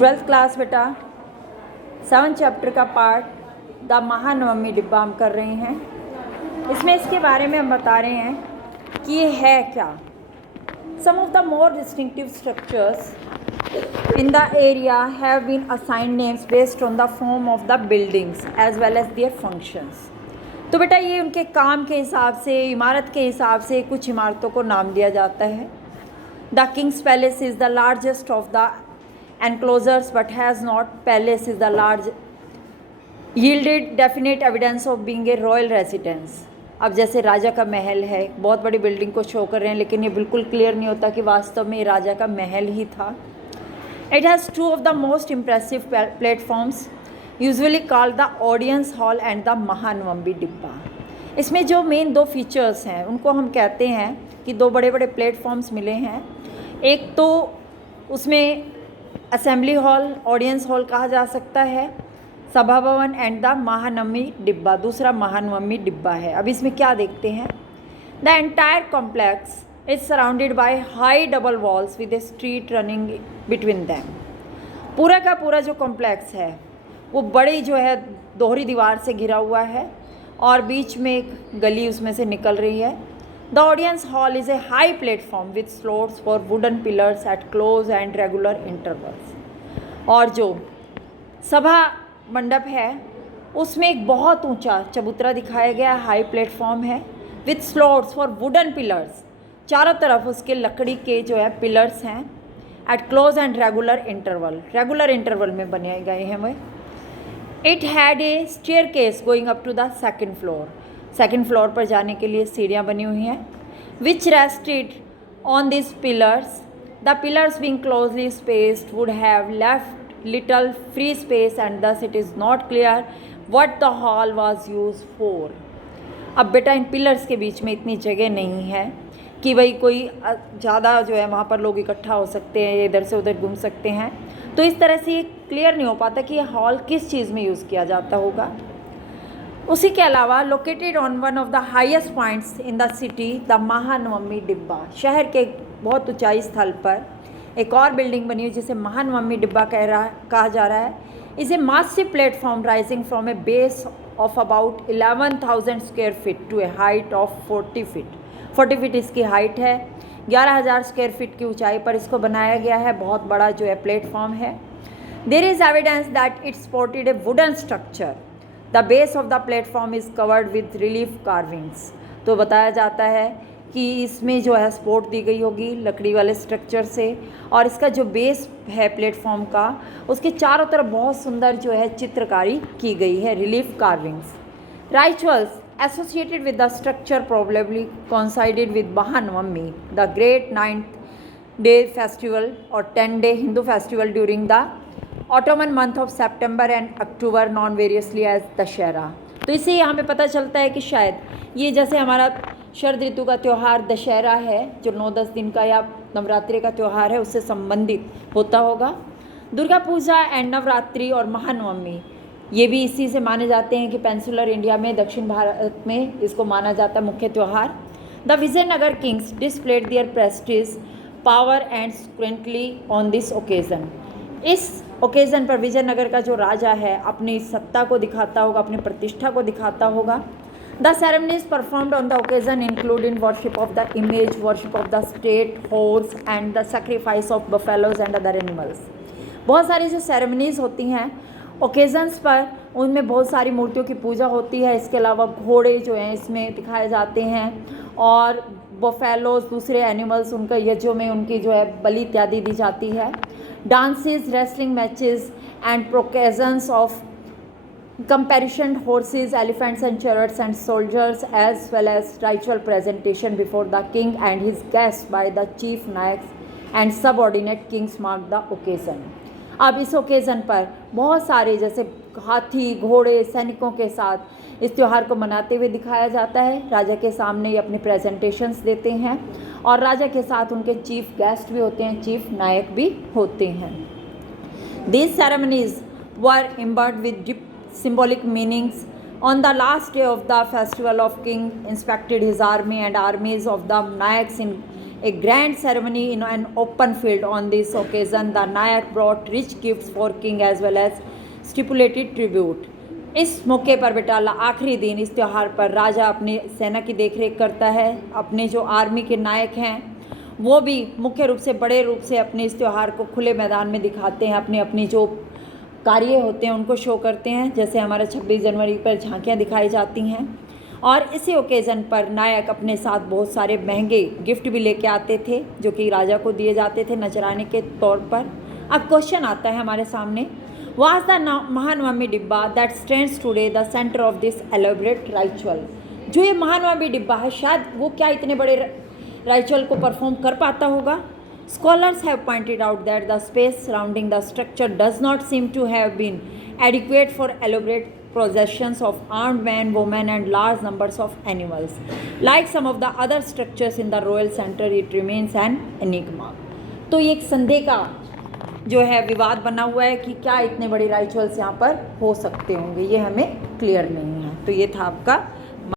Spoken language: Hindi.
ट्वेल्थ क्लास बेटा 7 चैप्टर का पार्ट द महानवमी डिब्बा हम कर रहे हैं। इसमें इसके बारे में हम बता रहे हैं कि ये है क्या। Some of the more distinctive structures in the area have been assigned names based on the form of the buildings as well as their functions। तो बेटा ये उनके काम के हिसाब से, इमारत के हिसाब से कुछ इमारतों को नाम दिया जाता है। The Kings palace is the largest of the enclosures but has not palace is the large yielded definite evidence of being a royal residence। अब जैसे राजा का महल है, बहुत बड़ी बिल्डिंग को शो कर रहे हैं, लेकिन ये बिल्कुल क्लियर नहीं होता कि वास्तव में राजा का महल ही था। It has two of the most impressive platforms usually called the audience hall and the Mahanavami डिब्बा। इसमें जो मेन दो फीचर्स हैं उनको हम कहते हैं कि दो बड़े बड़े प्लेटफॉर्म्स मिले हैं। एक तो उसमें असेंबली हॉल, ऑडियंस हॉल कहा जा सकता है, सभा भवन एंड द महानवमी डिब्बा, दूसरा महानवमी डिब्बा है। अब इसमें क्या देखते हैं। The entire complex is surrounded by high double walls with A street running between them. पूरा का पूरा जो कॉम्प्लेक्स है वो बड़ी जो है दोहरी दीवार से घिरा हुआ है और बीच में एक गली उसमें से निकल रही है। The audience hall is a high platform with slots for wooden pillars eight close and regular intervals. और जो सभा मंडप है उसमें एक बहुत ऊंचा चबूतरा दिखाया गया, हाई प्लेटफॉर्म है with slots for wooden pillars, चारों तरफ उसके लकड़ी के जो है पिलर्स हैं, at close and regular interval में बने गए हैं वो। It had a staircase going up to the second floor पर जाने के लिए सीढ़ियाँ बनी हुई हैं, which rested on this pillars. The pillars being closely spaced would have left little free space and thus it is not clear what the hall was used for. अब बेटा इन पिलर्स के बीच में इतनी जगह नहीं है कि भाई कोई ज़्यादा जो है वहाँ पर लोग इकट्ठा हो सकते हैं, इधर से उधर घूम सकते हैं, तो इस तरह से ये क्लियर नहीं हो पाता कि ये हॉल किस चीज़ में यूज़ किया जाता होगा। उसी के अलावा located on one of the highest points in the city the Mahanavami डिब्बा, शहर के बहुत ऊंचाई स्थल पर एक और बिल्डिंग बनी हुई जिसे महानवमी डिब्बा कहा जा रहा है। Is a massive platform rising from a base of about 11,000 square feet to a height of 40 feet. 40 feet इसकी हाइट है, 11,000 स्क्वायर फीट की ऊंचाई पर इसको बनाया गया है। बहुत बड़ा जो है प्लेटफॉर्म है। There is evidence that it supported a wooden structure. The base of the platform is covered with relief carvings. तो बताया जाता है कि इसमें जो है सपोर्ट दी गई होगी लकड़ी वाले स्ट्रक्चर से, और इसका जो बेस है प्लेटफॉर्म का उसके चारों तरफ बहुत सुंदर जो है चित्रकारी की गई है, relief carvings. Rituals associated with the structure probably coincided with Mahanavami, the great 9-day festival or 10-day Hindu festival during the autumn month of September and October, known variously as Dussehra. तो इससे यहाँ पे पता चलता है कि शायद ये जैसे हमारा शरद ऋतु का त्यौहार दशहरा है जो 9-10 दिन का या नवरात्रि का त्यौहार है उससे संबंधित होता होगा। दुर्गा पूजा एंड नवरात्रि और महानवमी ये भी इसी से माने जाते हैं कि पेंसुलर इंडिया में, दक्षिण भारत में इसको माना जाता है मुख्य त्यौहार। The Vijayanagara kings displayed their prestige power and स्क्वेंटली ऑन दिस ओकेज़न। इस ओकेज़न पर विजयनगर का जो राजा है अपनी सत्ता को दिखाता होगा, अपनी प्रतिष्ठा को दिखाता होगा। The ceremonies performed on the occasion include in worship of the image, worship of the state horse and the sacrifice of buffaloes and other animals. बहुत सारी जो सेरेमनीज होती हैं ओकेज़न्स पर उनमें बहुत सारी मूर्तियों की पूजा होती है। इसके अलावा घोड़े जो हैं इसमें दिखाए जाते हैं और बफेलोज दूसरे एनिमल्स उनका यज्ञों में उनकी जो है बलि इत्यादि दी जाती है। Dances, wrestling matches and processions of comparison horses, elephants and chariots and soldiers as well as ritual presentation before the king and his guest by the chief nayaks and subordinate kings mark the occasion. अब इस ओकेज़न पर बहुत सारे जैसे हाथी, घोड़े, सैनिकों के साथ इस त्यौहार को मनाते हुए दिखाया जाता है। राजा के सामने ये अपने प्रेजेंटेशंस देते हैं और राजा के साथ उनके चीफ गेस्ट भी होते हैं, चीफ नायक भी होते हैं। These ceremonies were imbued with deep symbolic meanings. On the last day of the festival of king inspected his army and armies of the nayaks in A grand ceremony in an open field. On this occasion, the Nayak brought rich gifts for king as well as stipulated tribute. इस मौके पर बेटा आखिरी दिन इस त्यौहार पर राजा अपनी सेना की देखरेख करता है। अपने जो आर्मी के नायक हैं वो भी मुख्य रूप से बड़े रूप से अपने इस त्यौहार को खुले मैदान में दिखाते हैं, अपनी अपनी जो कार्य होते हैं उनको शो करते हैं। जैसे हमारे 26 जनवरी पर झांकियाँ दिखाई जाती हैं। और इसी ओकेज़न पर नायक अपने साथ बहुत सारे महंगे गिफ्ट भी लेके आते थे जो कि राजा को दिए जाते थे नजराने के तौर पर। अब क्वेश्चन आता है हमारे सामने, was the Mahanavami Dibba that stands today the centre of this elaborate ritual. जो ये महानवमी डिब्बा है शायद वो क्या इतने बड़े राइचुअल को परफॉर्म कर पाता होगा। Scholars have pointed out that the space surrounding the structure does not seem to have been adequate for elaborate processions of armed men, women, and large numbers of animals. Like some of the other structures in the royal center, it remains an enigma. तो ये एक संदेह का जो है विवाद बना हुआ है कि क्या इतने बड़े राइचुअल्स यहाँ पर हो सकते होंगे, ये हमें क्लियर नहीं है। तो ये था आपका